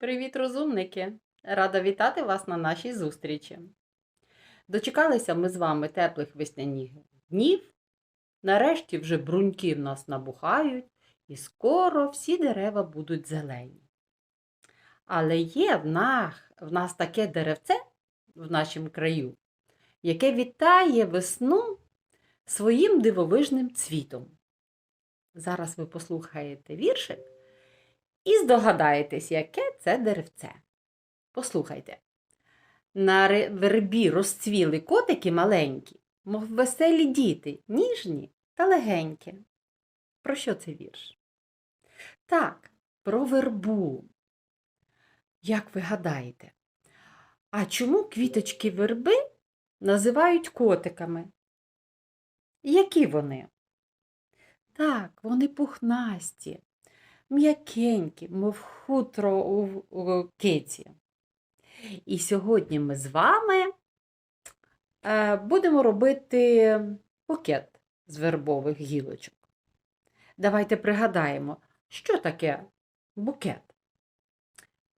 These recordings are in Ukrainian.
Привіт, розумники! Рада вітати вас на нашій зустрічі. Дочекалися ми з вами теплих весняних днів. Нарешті вже бруньки в нас набухають і скоро всі дерева будуть зелені. Але є в нас таке деревце в нашому краю, яке вітає весну своїм дивовижним цвітом. Зараз ви послухаєте віршик і здогадаєтесь, яке це деревце. Послухайте. На вербі розцвіли котики маленькі, мов веселі діти, ніжні та легенькі. Про що це вірш? Так, про вербу. Як ви гадаєте, а чому квіточки верби називають котиками? Які вони? Так, вони пухнасті, м'якенькі, мов хутро у киці. І сьогодні ми з вами будемо робити букет з вербових гілочок. Давайте пригадаємо, що таке букет.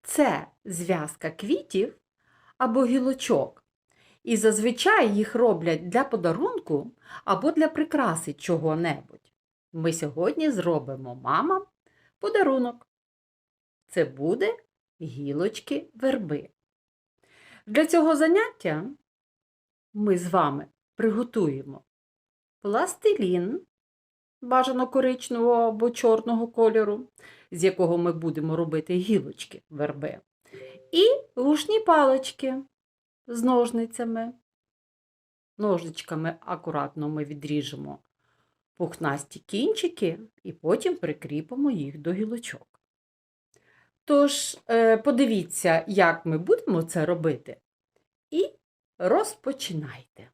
Це зв'язка квітів або гілочок. І зазвичай їх роблять для подарунку або для прикраси чого-небудь. Ми сьогодні зробимо мамам подарунок. Це буде гілочки верби. Для цього заняття ми з вами приготуємо пластилін, бажано коричневого або чорного кольору, з якого ми будемо робити гілочки верби, і рушні палички з ножницями. Ножничками акуратно ми відріжемо пухнасті кінчики і потім прикріпимо їх до гілочок. Тож, подивіться, як ми будемо це робити, і розпочинайте.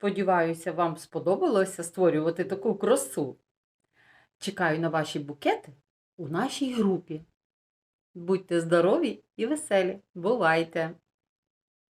Сподіваюся, вам сподобалося створювати таку красу. Чекаю на ваші букети у нашій групі. Будьте здорові і веселі. Бувайте!